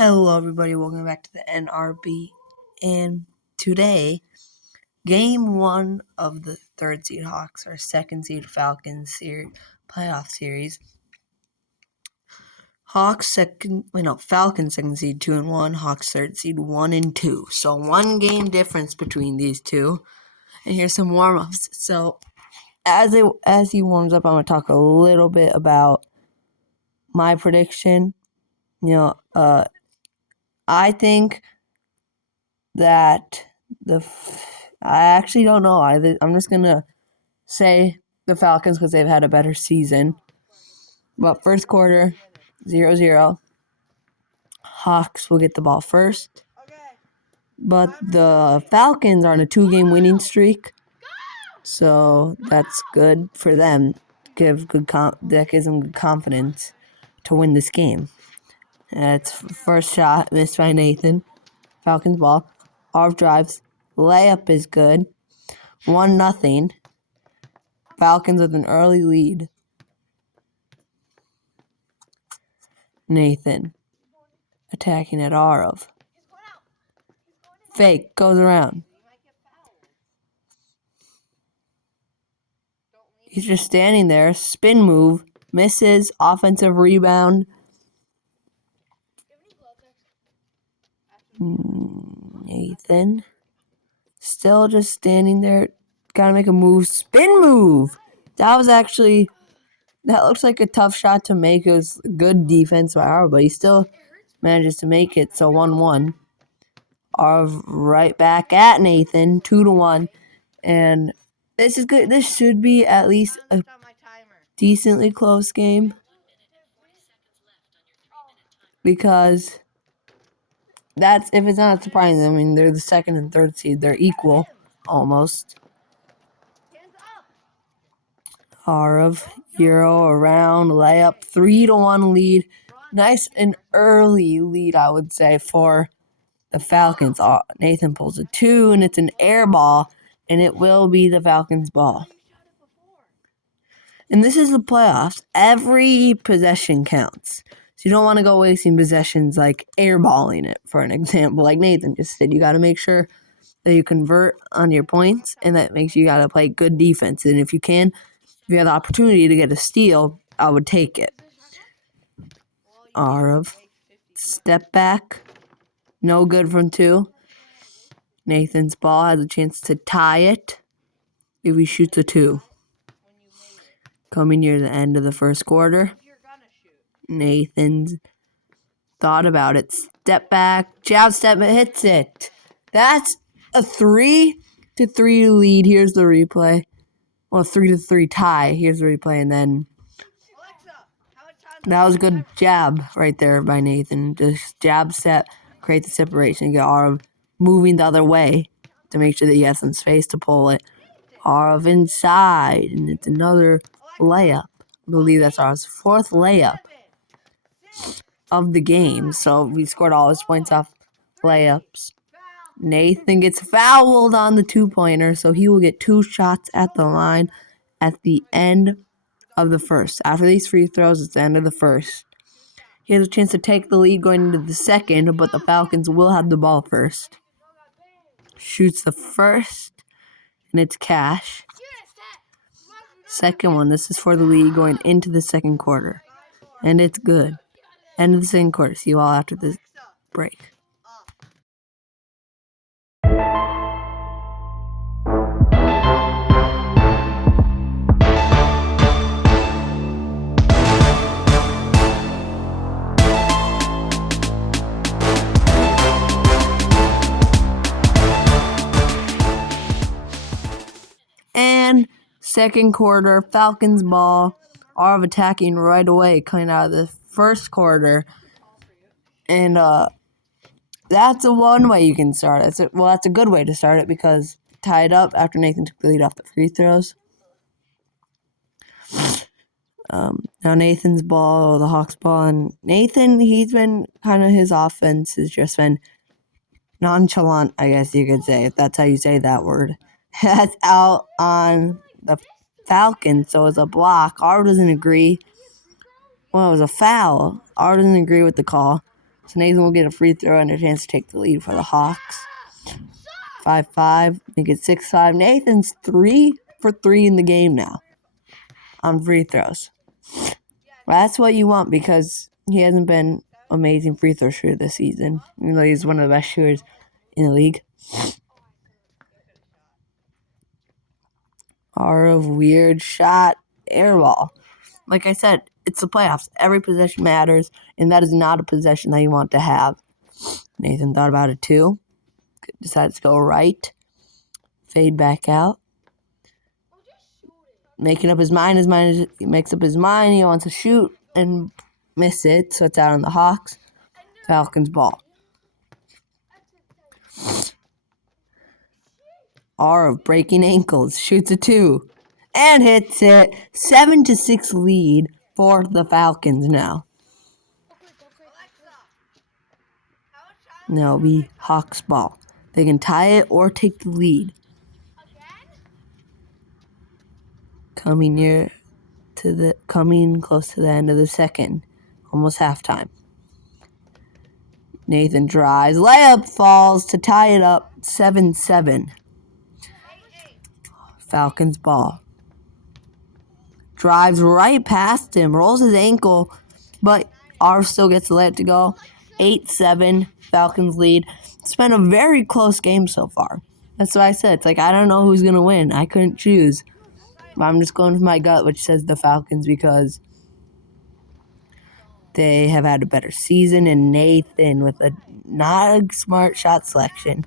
Hello, everybody. Welcome back to the NRB. And today, game one of the third seed Hawks, our second seed Falcons playoff series. Falcons second seed 2-1, Hawks third seed 1-2. So 1 game difference between these two. And here's some warm-ups. So as he warms up, I'm gonna talk a little bit about my prediction. I think that I actually don't know. I'm just going to say the Falcons because they've had a better season. But first quarter, 0-0. Hawks will get the ball first. But the Falcons are on a 2-game winning streak. So that's good for them. That gives them good confidence to win this game. It's first shot, missed by Nathan. Falcons ball. Arv drives. Layup is good. 1-0. Falcons with an early lead. Nathan attacking at Arv. Fake goes around. He's just standing there. Spin move. Misses. Offensive rebound. Nathan still just standing there. Gotta make a move. Spin move. That looks like a tough shot to make. It was good defense by Arv, but he still manages to make it. So 1-1. Arv right back at Nathan. 2-1. And this is good. This should be at least a decently close game. Because if it's not surprising, I mean, they're the second and third seed. They're equal, almost. Arv, Euro around, layup, 3-1 lead. Nice and early lead, I would say, for the Falcons. Nathan pulls a 2, and it's an air ball, and it will be the Falcons' ball. And this is the playoffs. Every possession counts. So you don't want to go wasting possessions like airballing it, for an example, like Nathan just said. You got to make sure that you convert on your points, and that makes you got to play good defense. And if you have the opportunity to get a steal, I would take it. Arv, step back, no good from 2. Nathan's ball has a chance to tie it if he shoots a 2. Coming near the end of the first quarter, Nathan's thought about it. Step back, jab step, hits it. That's a 3-3 lead. Here's the replay. Well, 3-3 tie. Here's the replay, and then that was a good jab right there by Nathan. Just jab step, create the separation, get Arv moving the other way to make sure that he has some space to pull it. Arv inside, and it's another layup. I believe that's Arv's 4th layup of the game. So we scored all his points off layups. Nathan gets fouled on the 2-pointer, so he will get 2 shots at the line at the end of the first. After these free throws, it's the end of the first. He has a chance to take the lead going into the second, but the Falcons will have the ball first. Shoots the first, and it's cash. Second one, this is for the lead going into the second quarter. And it's good. End of the second quarter. See you all after this break. And second quarter, Falcons ball. Arv attacking right away, coming out of the first quarter. And that's one way you can start it. That's a good way to start it because tied up after Nathan took the lead off the free throws. Now Nathan's ball, or the Hawks ball, and Nathan, his offense has just been nonchalant, I guess you could say, if that's how you say that word. That's out on the Falcons, so it's a block. Arv doesn't agree. Well, it was a foul. Arv doesn't agree with the call. So Nathan will get a free throw and a chance to take the lead for the Hawks. 5-5, make it 6-5. Nathan's 3 for 3 in the game now on free throws. Well, that's what you want because he hasn't been amazing free throw shooter this season, even though he's one of the best shooters in the league. Of weird shot, air ball. Like I said, it's the playoffs. Every possession matters, and that is not a possession that you want to have. Nathan thought about it too. Decides to go right. Fade back out. Making up his mind. He makes up his mind. He wants to shoot and miss it, so it's out on the Hawks. Falcons ball. R of breaking ankles. Shoots a 2. And hits it. 7-6 lead for the Falcons now. Now it'll be Hawks ball. They can tie it or take the lead. Coming close to the end of the second. Almost halftime. Nathan drives. Layup falls to tie it up 7-7. Falcons ball. Drives right past him. Rolls his ankle. But R still gets the layup to go. 8-7. Falcons lead. It's been a very close game so far. That's what I said. It's like I don't know who's going to win. I couldn't choose. But I'm just going with my gut, which says the Falcons because they have had a better season. And Nathan with not a smart shot selection.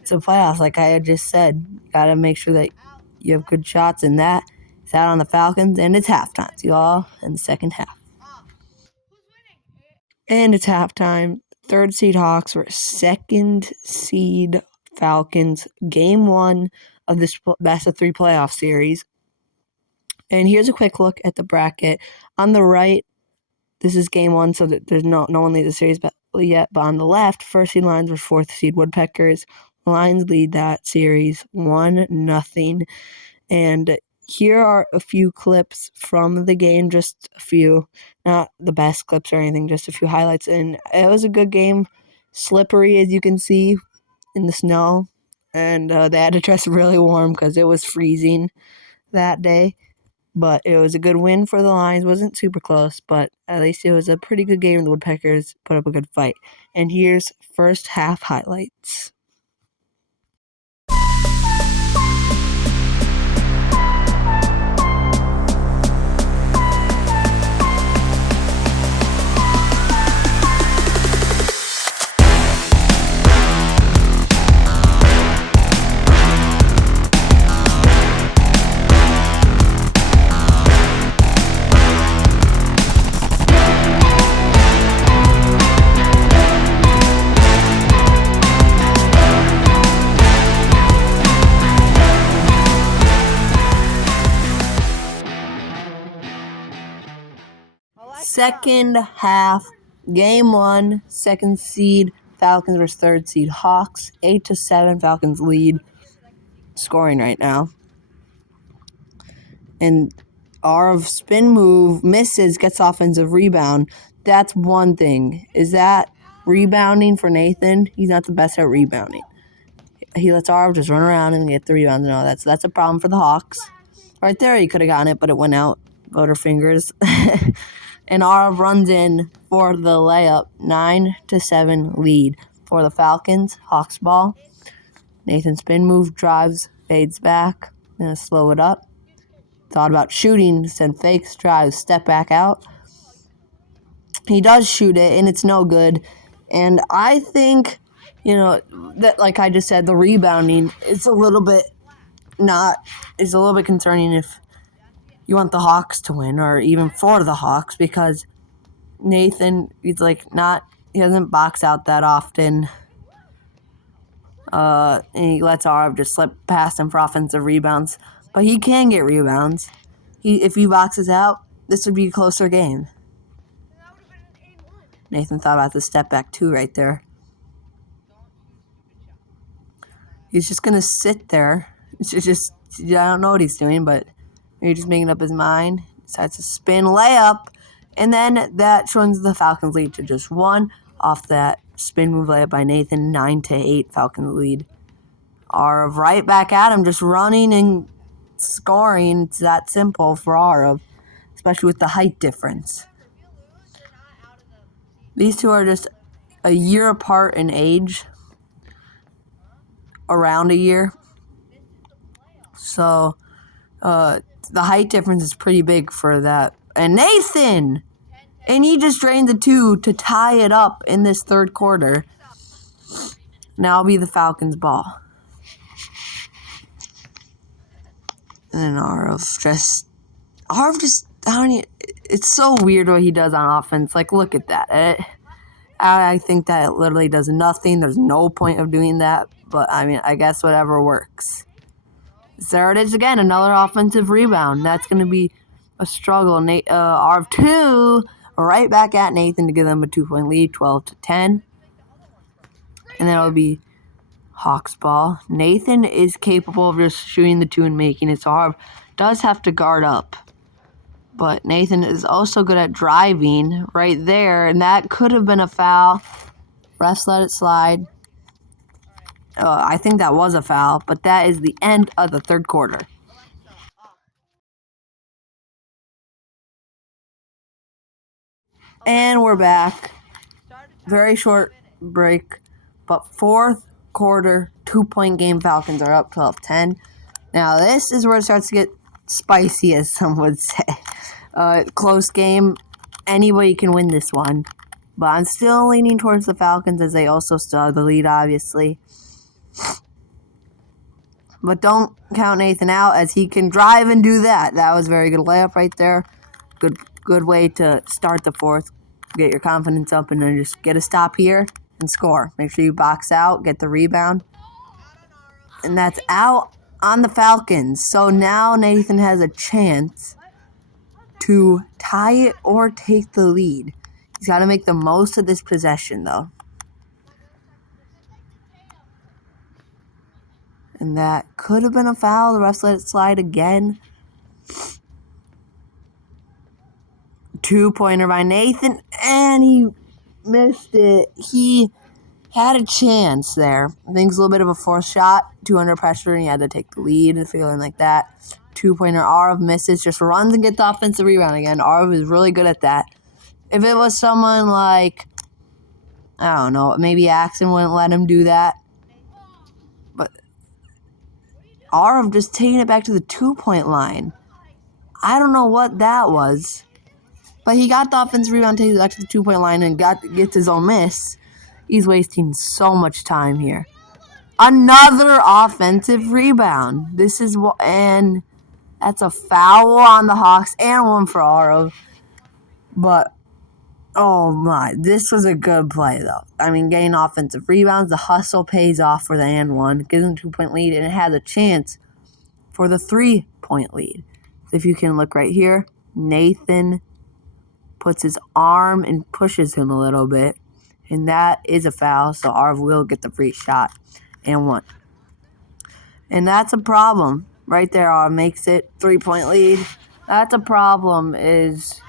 It's a playoffs, like I had just said. You got to make sure that you have good shots, and that is out on the Falcons. And it's halftime. See you all in the second half. And it's halftime. 3rd seed Hawks were 2nd seed Falcons. Game 1 of this best of 3 playoff series. And here's a quick look at the bracket. On the right, this is game 1, so that there's no one leads the series yet. But on the left, 1st seed Lions were 4th seed Woodpeckers. Lions lead that series 1-0. And here are a few clips from the game, just a few, not the best clips or anything, just a few highlights. And it was a good game, slippery as you can see in the snow. And they had to dress really warm because it was freezing that day. But it was a good win for the Lions. Wasn't super close, but at least it was a pretty good game. The Woodpeckers put up a good fight. And here's first half highlights. Second half, game 1, 2nd seed Falcons versus 3rd seed Hawks. 8-7 Falcons lead. Scoring right now. And our spin move misses, gets offensive rebound. That's one thing. Is that rebounding for Nathan? He's not the best at rebounding. He lets Arv just run around and get the rebounds and all that. So that's a problem for the Hawks. Right there, he could have gotten it, but it went out. Butterfingers. And Arv runs in for the layup. 9-7 lead for the Falcons. Hawks ball. Nathan spin move, drives, fades back. Gonna slow it up. Thought about shooting, send fakes, drives, step back out. He does shoot it, and it's no good. And I think, that like I just said, the rebounding is a little bit concerning if you want the Hawks to win, or even for the Hawks, because Nathan, he doesn't box out that often. And he lets Arv just slip past him for offensive rebounds. But he can get rebounds. If he boxes out, this would be a closer game. Nathan thought about the step back too right there. He's just going to sit there. I don't know what he's doing, but maybe just making up his mind. Decides to spin layup. And then that shortens the Falcons lead to just 1. off that spin move layup by Nathan. 9-8, Falcons lead. Arav right back at him, just running and scoring. It's that simple for Arav, especially with the height difference. These two are just a year apart in age, around a year. So the height difference is pretty big for that. And Nathan! And he just drained the 2 to tie it up in this third quarter. Now it'll be the Falcons' ball. And then Arv just, it's so weird what he does on offense. Like, look at that. I think that it literally does nothing. There's no point of doing that. But, I mean, I guess whatever works. There it is again, another offensive rebound. That's going to be a struggle. Arv 2, right back at Nathan to give them a 2-point lead, 12-10. And then it'll be Hawks ball. Nathan is capable of just shooting the 2 and making it. So Arv does have to guard up. But Nathan is also good at driving right there. And that could have been a foul. Refs let it slide. I think that was a foul. But that is the end of the third quarter. And we're back. Very short break. But fourth quarter, 2-point game. Falcons are up 12-10. Now this is where it starts to get spicy, as some would say. Close game. Anybody can win this one. But I'm still leaning towards the Falcons, as they also still have the lead, obviously. But don't count Nathan out, as he can drive and do that. That was a very good layup right there. Good way to start the fourth. Get your confidence up and then just get a stop here and score. Make sure you box out, get the rebound. And that's out on the Falcons. So now Nathan has a chance to tie it or take the lead. He's got to make the most of this possession, though. And that could have been a foul. The refs let it slide again. 2-pointer by Nathan, and he missed it. He had a chance there. I think it's a little bit of a forced shot. 2 under pressure, and he had to take the lead and feeling like that. 2-pointer. Arav misses, just runs and gets the offensive rebound again. Arav is really good at that. If it was someone like, I don't know, maybe Axon wouldn't let him do that. But Arav just taking it back to the 2-point line. I don't know what that was. But he got the offensive rebound, takes it back to the 2-point line, and gets his own miss. He's wasting so much time here. Another offensive rebound. And that's a foul on the Hawks and one for Arav. But, oh my, this was a good play, though. I mean, getting offensive rebounds, the hustle pays off for the and one. Gives them a 2-point lead, and it has a chance for the 3-point lead. If you can look right here, Nathan puts his arm and pushes him a little bit. And that is a foul, so Arv will get the free shot and one. And that's a problem. Right there, Arv makes it 3-point lead. That's a problem, is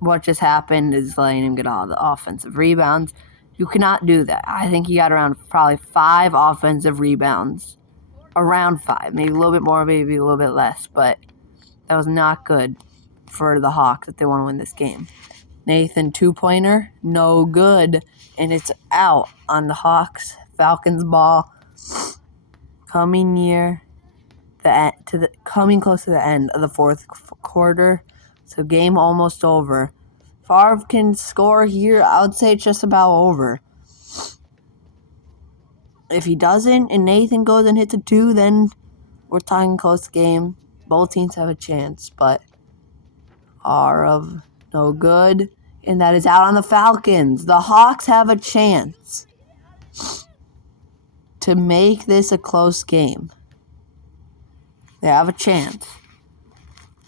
what just happened is letting him get all the offensive rebounds. You cannot do that. I think he got around probably 5 offensive rebounds. Around 5. Maybe a little bit more, maybe a little bit less. But that was not good for the Hawks if they want to win this game. Nathan, 2-pointer, no good. And it's out on the Hawks. Falcons ball. Coming coming close to the end of the fourth quarter. So game almost over. If Arv can score here, I would say it's just about over. If he doesn't and Nathan goes and hits a 2, then we're talking close game. Both teams have a chance, but Arav, no good. And that is out on the Falcons. The Hawks have a chance to make this a close game. They have a chance.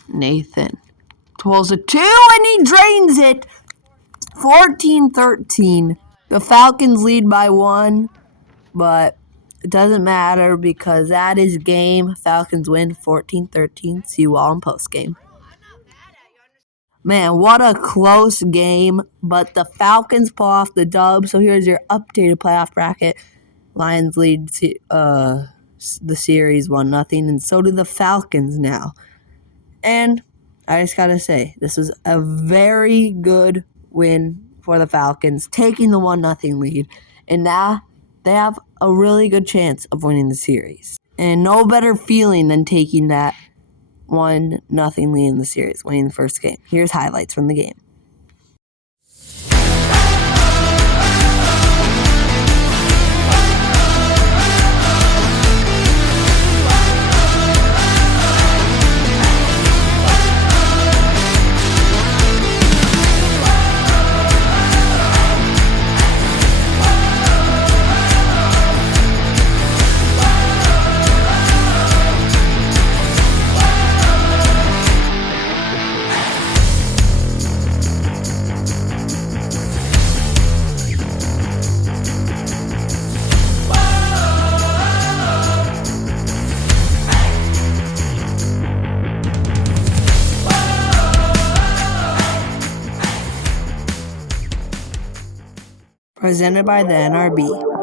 Nathan pulls a 2 and he drains it. 14-13. The Falcons lead by 1, but it doesn't matter because that is game. Falcons win 14-13. See you all in postgame. Man, what a close game, but the Falcons pull off the dub. So here's your updated playoff bracket. Lions lead the series 1-0, and so do the Falcons now. And I just gotta say, this was a very good win for the Falcons, taking the 1-0 lead, and now they have a really good chance of winning the series. And no better feeling than taking that 1-0 lead in the series, winning the first game. Here's highlights from the game. Presented by the NRB.